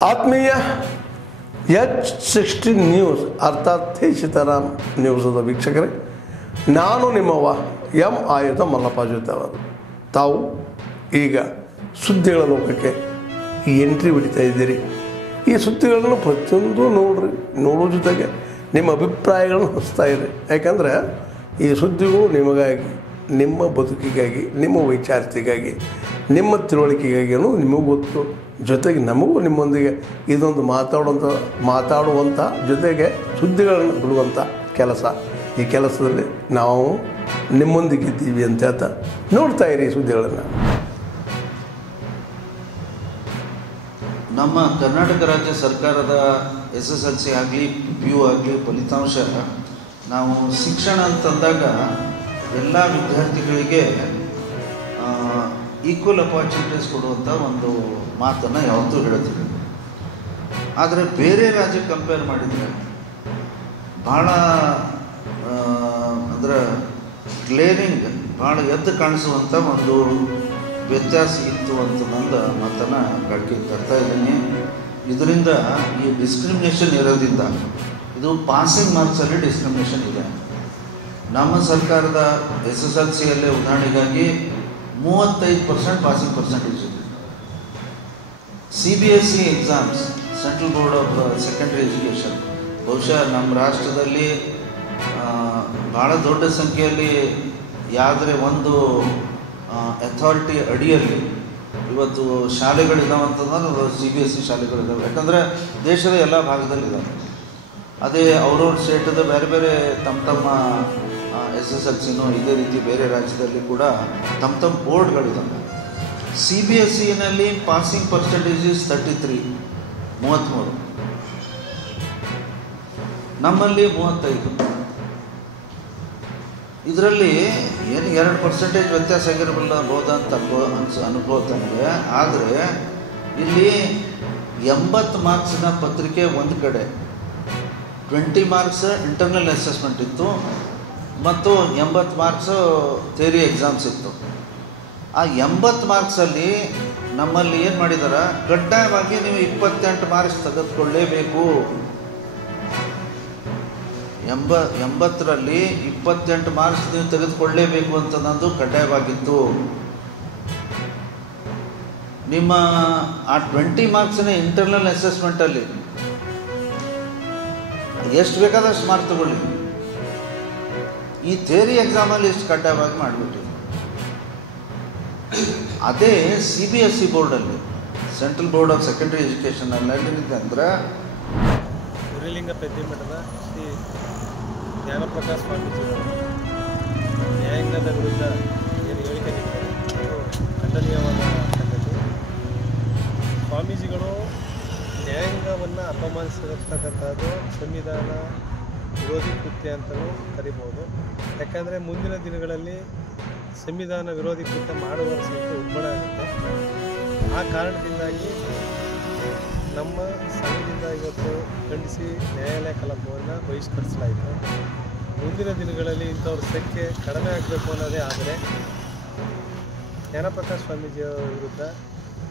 ಆತ್ಮೀಯ H16 news ಅರ್ಥಾತ್ ಸೀತಾರಾಮ್ ನ್ಯೂಸದ ವೀಕ್ಷಕರೇ, ನಾನು ನಿಮ್ಮವ ಎಂ ಆಯುಧ ಮಲ್ಲಪ್ಪ ಜೊತೆವರು. ತಾವು ಈಗ ಸುದ್ದಿಗಳ ಲೋಕಕ್ಕೆ ಎಂಟ್ರಿ ಹೊಡಿತಾ ಇದ್ದೀರಿ. ಈ ಸುದ್ದಿಗಳನ್ನು ಪ್ರತಿಯೊಂದು ನೋಡೋ ಜೊತೆಗೆ ನಿಮ್ಮ ಅಭಿಪ್ರಾಯಗಳನ್ನು ಹಚ್ತಾ ಇರಿ. ಯಾಕಂದರೆ ಈ ಸುದ್ದಿಗಳು ನಿಮಗಾಗಿ, ನಿಮ್ಮ ಬದುಕಿಗಾಗಿ, ನಿಮ್ಮ ವೈಚಾರಿಕೆಗಾಗಿ, ನಿಮ್ಮ ತಿಳುವಳಿಕೆಗಾಗಿಯೂ ನಿಮಗೂ ಗೊತ್ತು. ಜೊತೆಗೆ ನಮಗೂ ನಿಮ್ಮೊಂದಿಗೆ ಇದೊಂದು ಮಾತಾಡುವಂಥ ಜೊತೆಗೆ ಸುದ್ದಿಗಳನ್ನು ಬಿಡುವಂಥ ಕೆಲಸ. ಈ ಕೆಲಸದಲ್ಲಿ ನಾವು ನಿಮ್ಮೊಂದಿಗಿದ್ದೀವಿ ಅಂತ ಹೇಳ್ತಾ ನೋಡ್ತಾ ಇರಿ ಸುದ್ದಿಗಳನ್ನು. ನಮ್ಮ ಕರ್ನಾಟಕ ರಾಜ್ಯ ಸರ್ಕಾರದ SSLC ಆಗಲಿ PU ಆಗಲಿ ಫಲಿತಾಂಶ, ನಾವು ಶಿಕ್ಷಣ ಅಂತಂದಾಗ ಎಲ್ಲ ವಿದ್ಯಾರ್ಥಿಗಳಿಗೆ ಈಕ್ವಲ್ ಅಪಾರ್ಚುನಿಟೀಸ್ ಕೊಡುವಂಥ ಒಂದು ಮಾತನ್ನು ಯಾವತ್ತೂ ಹೇಳ್ತೀವಿ. ಆದರೆ ಬೇರೆ ರಾಜ್ಯಕ್ಕೆ ಕಂಪೇರ್ ಮಾಡಿದರೆ ಭಾಳ ಅಂದರೆ ಕ್ಲಿಯರಿಂಗ್ ಭಾಳ ಎದ್ದು ಕಾಣಿಸುವಂಥ ಒಂದು ವ್ಯತ್ಯಾಸ ಇತ್ತು ಅಂತ ನಂದು ಮಾತನ್ನು ಕಡ್ಕೆ ತರ್ತಾ ಇದ್ದೀನಿ. ಇದರಿಂದ ಈ ಡಿಸ್ಕ್ರಿಮಿನೇಷನ್ ಇರೋದ್ರಿಂದ ಇದು ಪಾಸಿಂಗ್ ಮಾರ್ಕ್ಸಲ್ಲಿ ಡಿಸ್ಕ್ರಿಮಿನೇಷನ್ ಇದೆ. ನಮ್ಮ ಸರ್ಕಾರದ SSLCಯಲ್ಲೇ ಉದಾಹರಣೆಗಾಗಿ 35% ಪಾಸಿಂಗ್ ಪರ್ಸೆಂಟೇಜ್ ಇದೆ. CBSE exams, central board of secondary education, ಬಹುಶಃ ನಮ್ಮ ರಾಷ್ಟ್ರದಲ್ಲಿ ಭಾಳ ದೊಡ್ಡ ಸಂಖ್ಯೆಯಲ್ಲಿ ಯಾವುದೇ ಒಂದು ಅಥಾರಿಟಿ ಅಡಿಯಲ್ಲಿ ಇವತ್ತು ಶಾಲೆಗಳಿದ್ದಾವಂತಂದ್ರೆ ಅದು CBSE ಶಾಲೆಗಳಿದ್ದಾವೆ. ಯಾಕಂದರೆ ದೇಶದ ಎಲ್ಲ ಭಾಗದಲ್ಲಿದ್ದಾವೆ. ಅದೇ ಅವ್ರವ್ರ ಸ್ಟೇಟದ ಬೇರೆ ಬೇರೆ ತಮ್ಮ SSLCನೂ ಇದೇ ರೀತಿ ಬೇರೆ ರಾಜ್ಯದಲ್ಲಿ ಕೂಡ ತಮ್ಮ ಬೋರ್ಡ್ಗಳಿದ್ದಾವೆ. CBSEನಲ್ಲಿ ಪಾಸಿಂಗ್ ಪರ್ಸೆಂಟೇಜ್ 33, ನಮ್ಮಲ್ಲಿ 35. ಇದರಲ್ಲಿ ಏನು 2% ವ್ಯತ್ಯಾಸ ಆಗಿರಬಹುದಾ ಅಂತ ಅನುಭವ ತನಗೆ. ಆದರೆ ಇಲ್ಲಿ 80 ಮಾರ್ಕ್ಸಿನ ಪತ್ರಿಕೆ ಒಂದು ಕಡೆ, 20 ಮಾರ್ಕ್ಸ್ ಇಂಟರ್ನಲ್ ಅಸೆಸ್ಮೆಂಟ್ ಇತ್ತು ಮತ್ತು 80 ಮಾರ್ಕ್ಸು ಥಿಯರಿ ಎಕ್ಸಾಮ್ಸ್ ಇತ್ತು. ಆ 80 ಮಾರ್ಕ್ಸಲ್ಲಿ ನಮ್ಮಲ್ಲಿ ಏನು ಮಾಡಿದಾರೆ, ಕಡ್ಡಾಯವಾಗಿ ನೀವು 28 ಮಾರ್ಕ್ಸ್ ತೆಗೆದುಕೊಳ್ಳೇಬೇಕು. 80ರಲ್ಲಿ 28 ಮಾರ್ಕ್ಸ್ ನೀವು ತೆಗೆದುಕೊಳ್ಳೇಬೇಕು ಅಂತ ನಂದು ಕಡ್ಡಾಯವಾಗಿತ್ತು. ನಿಮ್ಮ ಆ 20 ಮಾರ್ಕ್ಸಿನ ಇಂಟರ್ನಲ್ ಅಸೆಸ್ಮೆಂಟಲ್ಲಿ ಎಷ್ಟು ಬೇಕಾದಷ್ಟು ಮಾರ್ಕ್ಸ್ ತಗೊಳ್ಳಿ. ಈ ಥಿಯರಿ ಎಕ್ಸಾಮಲ್ಲಿ ಎಷ್ಟು ಕಡ್ಡಾಯವಾಗಿ ಮಾಡಿಬಿಟ್ಟು. ಅದೇ CBSE ಬೋರ್ಡಲ್ಲಿ, ಸೆಂಟ್ರಲ್ ಬೋರ್ಡ್ ಆಫ್ ಸೆಕೆಂಡ್ರಿ ಎಜುಕೇಷನಲ್ಲಿ ಏನಿದೆ ಅಂದರೆ, ಉರಿಲಿಂಗ ಪೆದ್ದಿಮಠದ ಶ್ರೀ ಜ್ಞಾನಪ್ರಕಾಶ್ ಸ್ವಾಮೀಜಿಗಳು ನ್ಯಾಯಾಂಗದ ವಿರುದ್ಧ ಏನು ಹೇಳಿಕೆ ನೀಡಿದ್ದಾರೆ ಅದು ಖಂಡನೀಯವಾದ ಸಂಗತಿ. ಸ್ವಾಮೀಜಿಗಳು ನ್ಯಾಯಾಂಗವನ್ನು ಅಪಮಾನಿಸಿರ್ತಕ್ಕಂಥದ್ದು ಸಂವಿಧಾನ ವಿರೋಧಿ ಕೃತ್ಯ ಅಂತಲೂ ಕರಿಬೋದು. ಯಾಕಂದರೆ ಮುಂದಿನ ದಿನಗಳಲ್ಲಿ ಸಂವಿಧಾನ ವಿರೋಧಿ ಕೃತ್ಯ ಮಾಡುವ ಸಂಖ್ಯೆ ಉಲ್ಬಣ ಆಗುತ್ತೆ. ಆ ಕಾರಣದಿಂದಾಗಿ ನಮ್ಮ ಸಂಘದಿಂದ ಇವತ್ತು ಖಂಡಿಸಿ ನ್ಯಾಯಾಲಯ ಕಲಾಪವನ್ನು ಬಹಿಷ್ಕರಿಸಲಾಯಿತು. ಮುಂದಿನ ದಿನಗಳಲ್ಲಿ ಇಂಥವ್ರ ಸಂಖ್ಯೆ ಕಡಿಮೆ ಆಗಬೇಕು ಅನ್ನೋದೇ. ಆದರೆ ಜ್ಞಾನಪ್ರಕಾಶ್ ಸ್ವಾಮೀಜಿಯವರ ವಿರುದ್ಧ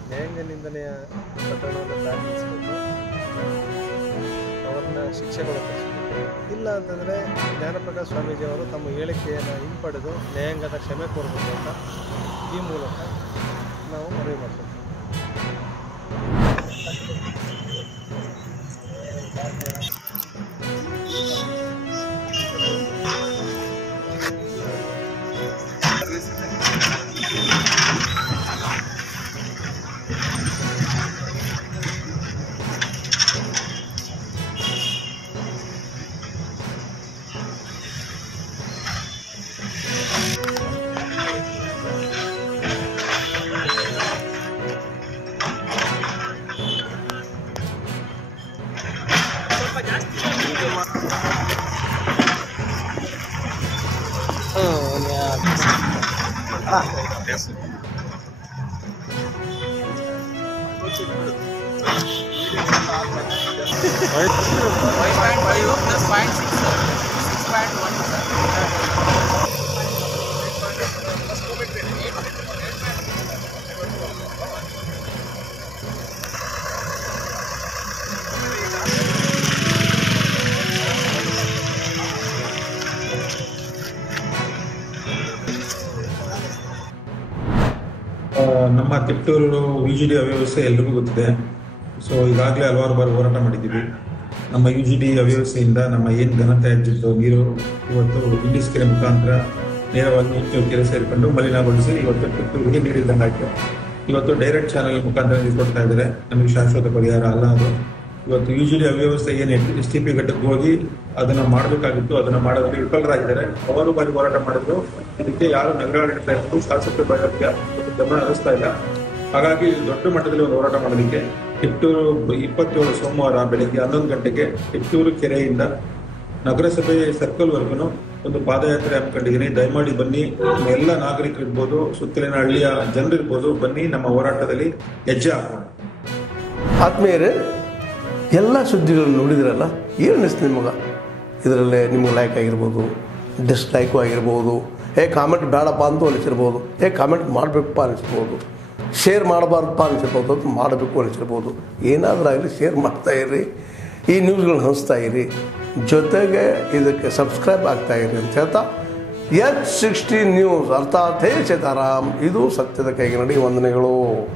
ನ್ಯಾಯಾಂಗ ನಿಂದನೆಯ ಪ್ರಕರಣವನ್ನು ದಾಖಲಿಸಬೇಕು, ಅವ್ರನ್ನ ಶಿಕ್ಷೆಗೊಳಪಡಿಸಬೇಕು. ಇಲ್ಲ ಅಂತಂದರೆ ಜ್ಞಾನಪ್ರಕಾಶ್ ಸ್ವಾಮೀಜಿಯವರು ತಮ್ಮ ಹೇಳಿಕೆಯನ್ನು ಹಿಂಪಡೆದು ನ್ಯಾಯಾಂಗದ ಕ್ಷಮೆ ಕೋರಬೇಕು ಅಂತ ಈ ಮೂಲಕ ನಾವು ಮನವಿ ಮಾಡ್ತೀವಿ. ತಿಪ್ಟೂರು UGD ಅವ್ಯವಸ್ಥೆ ಎಲ್ರಿಗೂ ಗೊತ್ತಿದೆ. ಸೊ ಈಗಾಗಲೇ ಹಲವಾರು ಬಾರಿ ಹೋರಾಟ ಮಾಡಿದ್ದೀವಿ. ನಮ್ಮ UGD ಅವ್ಯವಸ್ಥೆಯಿಂದ ನಮ್ಮ ಏನು ಘನತ್ಯಾಜ್ಯದ ನೀರು ಇವತ್ತು ಇಂಡಿಸ್ ಕೆರೆ ಮುಖಾಂತರ ನೇರವಾಗಿ ಕಿತ್ತೂರು ಕೆರೆ ಸೇರಿಕೊಂಡು ಮಲಿನಗೊಳಿಸಿ ಇವತ್ತು ಕಿತ್ತೂರಿಗೆ ನೀರಿದ್ದಂಗೆ ಆಯಿತು. ಇವತ್ತು ಡೈರೆಕ್ಟ್ ಚಾನಲ್ ಮುಖಾಂತರ ನೀರು ಕೊಡ್ತಾ ಇದ್ದಾರೆ. ನಮಗೆ ಶಾಶ್ವತ ಪರಿಹಾರ ಅಲ್ಲ ಅದು. ಇವತ್ತು UGD ಅವ್ಯವಸ್ಥೆ ಏನು STP ಘಟ್ಟಕ್ಕೆ ಹೋಗಿ ಅದನ್ನು ಮಾಡಬೇಕಾಗಿತ್ತು, ಅದನ್ನು ಮಾಡೋದಕ್ಕೆ ವಿಫಲರಾಗಿದ್ದಾರೆ. ಅವರು ಬಾರಿ ಹೋರಾಟ ಮಾಡಿದ್ರು. ಇದಕ್ಕೆ ಯಾರು ನಗರಾಡಳಿತ ಇತ್ತು, ಶಾಸಕರ ಬಗ್ಗೆ ಗಮನ ಹರಿಸ್ತಾ ಇಲ್ಲ. ಹಾಗಾಗಿ ದೊಡ್ಡ ಮಟ್ಟದಲ್ಲಿ ಒಂದು ಹೋರಾಟ ಮಾಡೋದಕ್ಕೆ ತಿಪ್ಟೂರು 27 ಸೋಮವಾರ ಬೆಳಗ್ಗೆ 11 ಗಂಟೆಗೆ ತಿಪ್ಟೂರು ಕೆರೆಯಿಂದ ನಗರಸಭೆ ಸರ್ಕಲ್ವರೆಗೂ ಒಂದು ಪಾದಯಾತ್ರೆ ಹಮ್ಮಿಕೊಂಡಿದ್ದೀನಿ. ದಯಮಾಡಿ ಬನ್ನಿ, ಎಲ್ಲ ನಾಗರಿಕರು ಇರ್ಬೋದು, ಸುತ್ತಲಿನ ಹಳ್ಳಿಯ ಜನರಿರ್ಬೋದು, ಬನ್ನಿ ನಮ್ಮ ಹೋರಾಟದಲ್ಲಿ ಹೆಜ್ಜೆ ಹಾಕೋಣ. ಆತ್ಮೀಯರೇ, ಎಲ್ಲ ಸುದ್ದಿಗಳನ್ನು ನೋಡಿದ್ರಲ್ಲ, ಏನು ಅನಿಸ್ತು ನಿಮಗೆ? ಇದರಲ್ಲೇ ನಿಮಗೆ ಲೈಕ್ ಆಗಿರ್ಬೋದು, ಡಿಸ್ಲೈಕು ಆಗಿರ್ಬೋದು, ಕಾಮೆಂಟ್ ಬೇಡಪ್ಪ ಅಂತೂ ಅನಿಸಿರ್ಬೋದು, ಕಾಮೆಂಟ್ ಮಾಡಬೇಕಪ್ಪ ಅನಿಸ್ಬೋದು, ಶೇರ್ ಮಾಡಬಾರ್ದಪ್ಪ ಅನಿಸಿರ್ಬೋದು, ಅದು ಮಾಡಬೇಕು ಅನಿಸಿರ್ಬೋದು. ಏನಾದರೂ ಆಗಲಿ ಶೇರ್ ಮಾಡ್ತಾಯಿರಿ, ಈ ನ್ಯೂಸ್ಗಳನ್ನ ಹಂಚ್ತಾ ಇರಿ, ಜೊತೆಗೆ ಇದಕ್ಕೆ ಸಬ್ಸ್ಕ್ರೈಬ್ ಆಗ್ತಾಯಿರಿ ಅಂತ ಹೇಳ್ತಾ H16 ನ್ಯೂಸ್ ಅರ್ಥಾತ್ ಹೇ ಸೀತಾರಾಮ್, ಇದು ಸತ್ಯದ ಕೈಗೆ ನಡಿ. ವಂದನೆಗಳು.